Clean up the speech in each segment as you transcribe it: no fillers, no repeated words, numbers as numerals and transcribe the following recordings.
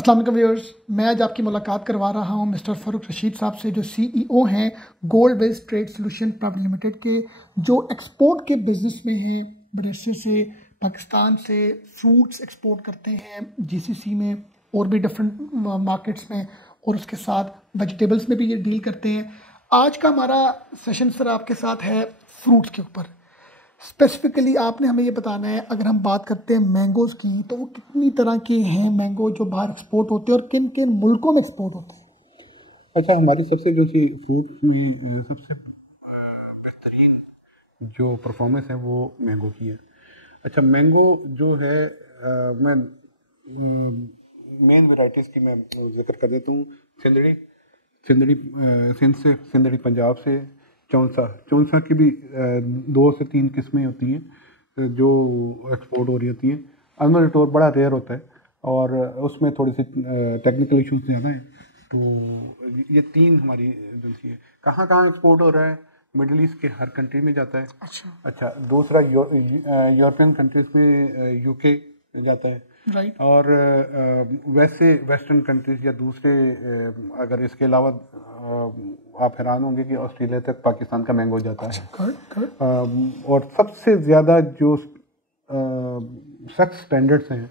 अस्सलाम वालेकुम व्यूअर्स, मैं आज आपकी मुलाकात करवा रहा हूं मिस्टर फ़ारूक रशीद साहब से, जो सीईओ हैं gold based trade solution private limited के, जो एक्सपोर्ट के बिज़नेस में हैं। बड़े अरसे से पाकिस्तान से फ्रूट्स एक्सपोर्ट करते हैं जीसीसी में और भी डिफरेंट मार्केट्स में, और उसके साथ वेजिटेबल्स में भी ये डील करते हैं। आज का हमारा सेशन सर आपके साथ है फ्रूट्स के ऊपर। स्पेसिफिकली आपने हमें ये बताना है, अगर हम बात करते हैं मैंगोज़ की, तो वो कितनी तरह के हैं मैंगो जो बाहर एक्सपोर्ट होते हैं और किन किन मुल्कों में एक्सपोर्ट होते हैं। अच्छा, हमारी सबसे जो सी फ्रूट में सबसे बेहतरीन जो परफॉर्मेंस है वो मैंगो की है। अच्छा, मैंगो जो है मैं मेन वैरायटीज़ की मैं जिक्र कर देता हूँ। सिंदड़ी सिंध से, सिंदड़ी पंजाब से, चौंसा की भी 2 से 3 किस्में होती हैं जो एक्सपोर्ट हो रही होती हैं। अनमोल बड़ा रेयर होता है और उसमें थोड़ी सी टेक्निकल इश्यूज ज़्यादा हैं। तो ये 3 हमारी एजेंसी है। कहाँ कहाँ एक्सपोर्ट हो रहा है? मिडिल ईस्ट के हर कंट्री में जाता है। अच्छा, दूसरा यूरोपियन कंट्रीज में यूके जाता है। राइट। और वैसे वेस्टर्न कंट्रीज या दूसरे अगर इसके अलावा आप हैरान होंगे कि ऑस्ट्रेलिया तक पाकिस्तान का मैंगो जाता है। और सबसे ज़्यादा जो सख्त स्टैंडर्ड्स हैं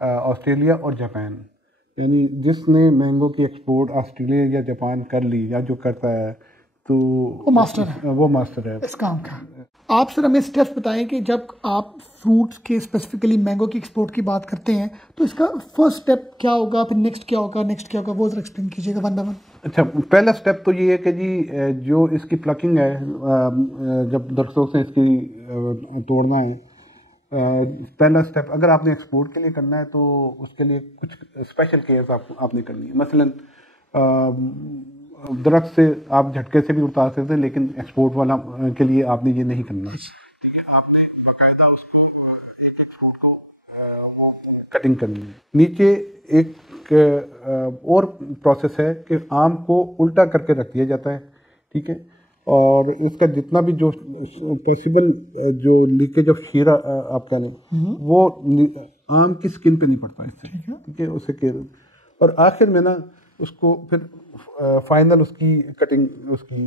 ऑस्ट्रेलिया और जापान, यानी जिसने मैंगो की एक्सपोर्ट ऑस्ट्रेलिया या जापान कर ली या जो करता है तो वो मास्टर है इस काम का। आप सर हमें स्टेप्स बताएं कि जब आप फ्रूट्स के स्पेसिफिकली मैंगो की एक्सपोर्ट की बात करते हैं तो इसका फर्स्ट स्टेप क्या होगा, फिर नेक्स्ट क्या होगा, वो जरा एक्सप्लेन कीजिएगा वन बाय वन। अच्छा, पहला स्टेप तो ये है कि जी जो इसकी प्लकिंग है, जब दरख्तों से इसकी तोड़ना है, पहला स्टेप अगर आपने एक्सपोर्ट के लिए करना है तो उसके लिए कुछ स्पेशल केयर्स आपने करनी है। मसलन दरख्त से आप झटके से भी उतार सकते हैं, लेकिन एक्सपोर्ट वाला के लिए आपने ये नहीं करना। ठीक है, आपने बाकायदा उसको एक फ्रूट को वो कटिंग करनी है। नीचे एक और प्रोसेस है कि आम को उल्टा करके रख दिया जाता है। ठीक है, और इसका जितना भी जो पॉसिबल जो लीकेज ऑफ शीरा आप कह लें, वो आम की स्किन पे नहीं पड़ता इससे। ठीक है, उसे केयर। और आखिर में ना उसको फिर फाइनल उसकी कटिंग उसकी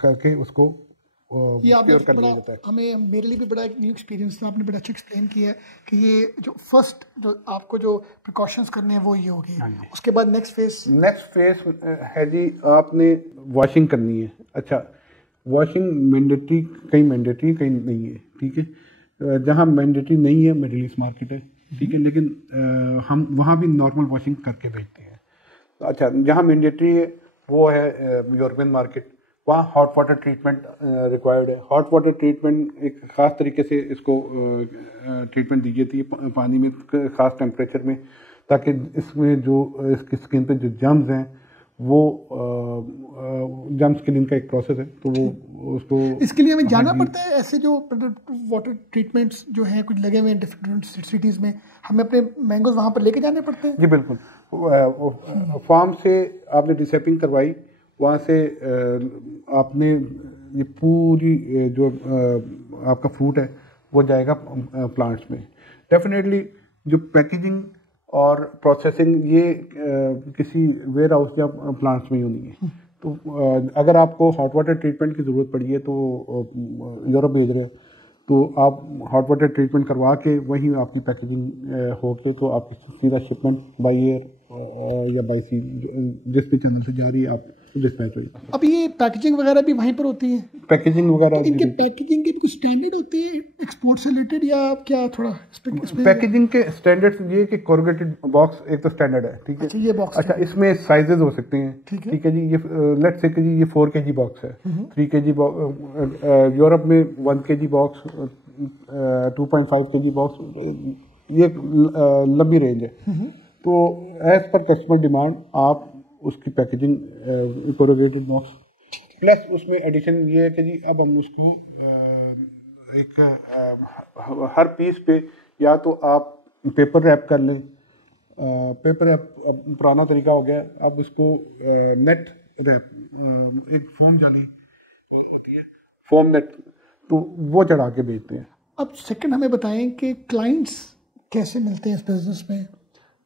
करके उसको ये आपने कर बड़ा दिया जाता है। हमें मेरे लिए भी बड़ा एक न्यू एक्सपीरियंस था। आपने बड़ा अच्छा एक्सप्लेन किया है कि ये जो फर्स्ट जो आपको जो प्रिकॉशंस करने हैं वो ये हो गए। उसके बाद नेक्स्ट फेस है जी, आपने वॉशिंग करनी है। अच्छा, वॉशिंग मैंडेटरी, कहीं मैंडेटरी कहीं नहीं है। ठीक है, जहाँ मैंडेटरी नहीं है मिडिल ईस्ट मार्केट है। ठीक है, लेकिन हम वहाँ भी नॉर्मल वॉशिंग करके भेजते हैं। अच्छा, जहाँ मैंडेटरी है वो है यूरोपियन मार्केट, वहाँ हॉट वाटर ट्रीटमेंट रिक्वायर्ड है। हॉट वाटर ट्रीटमेंट एक ख़ास तरीके से इसको ट्रीटमेंट दी जाती है पानी में, ख़ास टेम्परेचर में, ताकि इसमें जो इसकी स्किन पे जो जर्म्स हैं वो जर्म्स क्लीन का एक प्रोसेस है, तो वो उसको इसके लिए हमें जाना पड़ता है। ऐसे जो वाटर ट्रीटमेंट्स जो हैं कुछ लगे हुए हैं डिफरेंट सिटीज़ में, हमें अपने मैंगोज वहाँ पर लेके जाने पड़ते हैं। जी बिल्कुल, फार्म से आपने डिसेपिंग करवाई, वहाँ से आपने ये पूरी जो आपका फ्रूट है वो जाएगा प्लांट्स में। डेफिनेटली जो पैकेजिंग और प्रोसेसिंग ये किसी वेयर हाउस या प्लांट्स में ही नहीं है। तो अगर आपको हॉट वाटर ट्रीटमेंट की ज़रूरत पड़ी है तो यूरोप भेज रहे हैं, तो आप हॉट वाटर ट्रीटमेंट करवा के वहीं आपकी पैकेजिंग होके तो आपकी सीधा शिपमेंट बाई एयर या बाई सी जिस भी चैनल से जा रही है आप डिस्पैच हो जाती है। अब ये पैकेजिंग वगैरह भी वहीं पर होती है? पैकेजिंग वगैरह तो इनके पैकेजिंग के कुछ स्टैंडर्ड होते हैं एक्सपोर्ट से रिलेटेड, या आप क्या थोड़ा पैकेजिंग के स्टैंडर्ड्स ये कि कोरुगेटेड बॉक्स एक तो स्टैंडर्ड है। ठीक है, अच्छा, ये बॉक्स। अच्छा, इसमें साइजेस हो सकते हैं। ठीक है जी, ये लेट्स से कि जी ये 4 kg बॉक्स है, 3 kg बॉक्स, यूरोप में 1 kg बॉक्स, 2.5 kg बॉक्स, ये लंबी रेंज है। तो एज पर कस्टमर डिमांड आप उसकी पैकेजिंग कोरुगेटेड बॉक्स, प्लस उसमें एडिशन ये है कि जी अब हम उसको एक हर पीस पे या तो आप पेपर रैप कर लें। पेपर रैप पुराना तरीका हो गया, अब इसको नेट रैप, एक फोम जाली होती है, फोम नेट, तो वो चढ़ा के बेचते हैं। अब सेकंड हमें बताएं कि क्लाइंट्स कैसे मिलते हैं इस बिजनेस में,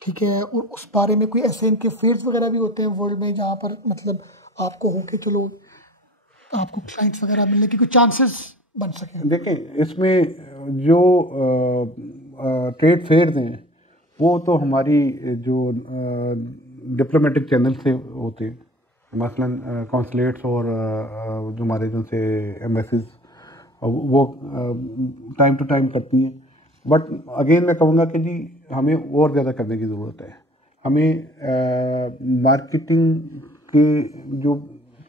ठीक है, और उस बारे में कोई ऐसे इनके फेयर्स वगैरह भी होते हैं वर्ल्ड में जहाँ पर मतलब आपको हो के चलो आपको क्लाइंट्स वगैरह मिलने की कोई चांसेस बन सके? देखें, इसमें जो ट्रेड फेयर्स हैं वो तो हमारी जो डिप्लोमेटिक चैनल से होते हैं, मसलन कॉन्सुलेट्स और जो हमारे जैसे एम्बेसीज वो टाइम टू टाइम करती हैं। बट अगेन मैं कहूँगा कि जी हमें और ज़्यादा करने की ज़रूरत है। हमें मार्केटिंग के जो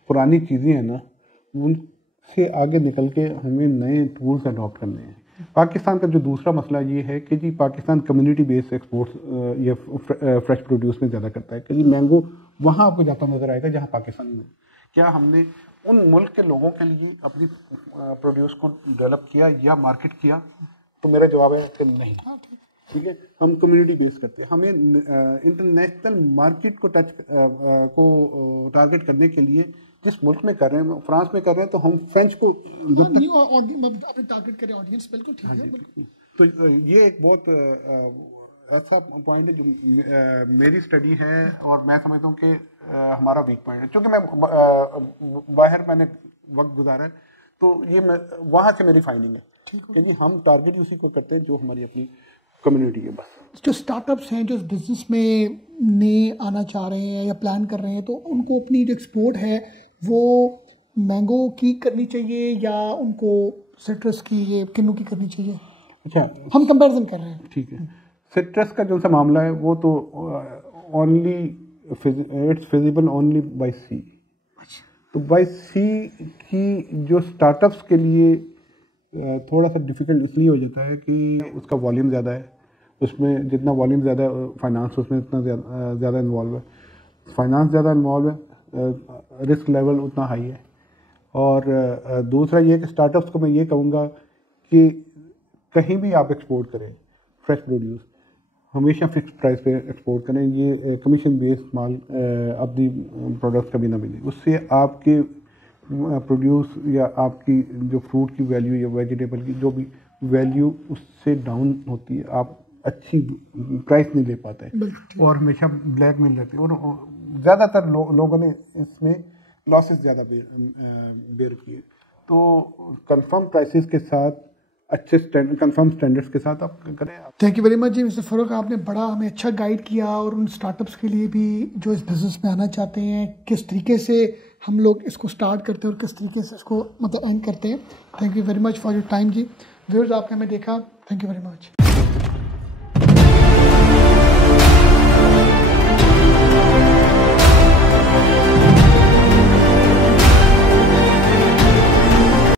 पुरानी चीज़ें हैं ना उनसे आगे निकल के हमें नए टूल्स अडॉप्ट करने हैं। पाकिस्तान का जो दूसरा मसला ये है कि जी पाकिस्तान कम्युनिटी बेस्ड एक्सपोर्ट्स या फ्रेश प्रोड्यूस में ज़्यादा करता है कि जी मैंगो वहाँ आपको जाता नज़र आएगा जहाँ पाकिस्तान में। क्या हमने उन मुल्क के लोगों के लिए अपनी प्रोड्यूस को डेवलप किया या मार्केट किया? तो मेरा जवाब है कि नहीं। ठीक है, हम कम्युनिटी बेस करते हैं। हमें इंटरनेशनल मार्केट को टारगेट करने के लिए जिस मुल्क में कर रहे हैं, फ्रांस में कर रहे हैं, तो हम फ्रेंच को टारगेट करें ऑडियंस, बिल्कुल ठीक है। तो ये एक बहुत ऐसा पॉइंट है जो मेरी स्टडी है और मैं समझता हूँ कि हमारा वीक पॉइंट है। क्योंकि मैं बाहर मैंने वक्त गुजारा है, तो ये वहाँ से मेरी फाइंडिंग है कि जी हम टारगेट उसी को करते हैं जो हमारी अपनी कम्युनिटी है। बस जो स्टार्टअप्स हैं जो इस बिजनेस में नए आना चाह रहे हैं या प्लान कर रहे हैं, तो उनको अपनी जो एक्सपोर्ट है वो मैंगो की करनी चाहिए या उनको सिट्रस की, ये किन्नू की करनी चाहिए? अच्छा, हम कंपैरिजन कर रहे हैं। ठीक है, सिट्रस का जो सा मामला है वो तो only it's feasible only by sea. तो बाय सी की जो स्टार्टअप्स के लिए थोड़ा सा डिफ़िकल्ट इसलिए हो जाता है कि उसका वॉल्यूम ज़्यादा है, उसमें जितना वॉल्यूम ज़्यादा है फाइनेंस उसमें उतना ज़्यादा इन्वॉल्व है, फाइनेंस ज़्यादा इन्वॉल्व है, रिस्क लेवल उतना हाई है। और दूसरा ये कि स्टार्टअप्स को मैं ये कहूँगा कि कहीं भी आप एक्सपोर्ट करें फ्रेश प्रोड्यूस, हमेशा फिक्स प्राइस पे एक्सपोर्ट करें। ये कमीशन बेस्ड माल अपनी प्रोडक्ट्स कभी ना मिले, उससे आपके प्रोड्यूस या आपकी जो फ्रूट की वैल्यू या वेजिटेबल की जो भी वैल्यू उससे डाउन होती है, आप अच्छी प्राइस नहीं ले पाते हैं और हमेशा ब्लैक मिल जाती है। और ज़्यादातर लोगों ने इसमें लॉसेस ज़्यादा बेयर किए। तो कंफर्म प्राइसेस के साथ, अच्छे कंफर्म स्टैंडर्ड्स के साथ आप करें। Thank you very much ji mister Farooq, आपने बड़ा हमें अच्छा गाइड किया और उन स्टार्टअप्स के लिए भी जो इस बिज़नेस में आना चाहते हैं किस तरीके से हम लोग इसको स्टार्ट करते हैं और किस तरीके से इसको मतलब एंड करते हैं। Thank you very much for your time ji. Viewers आपने हमें देखा, थैंक यू वेरी मच।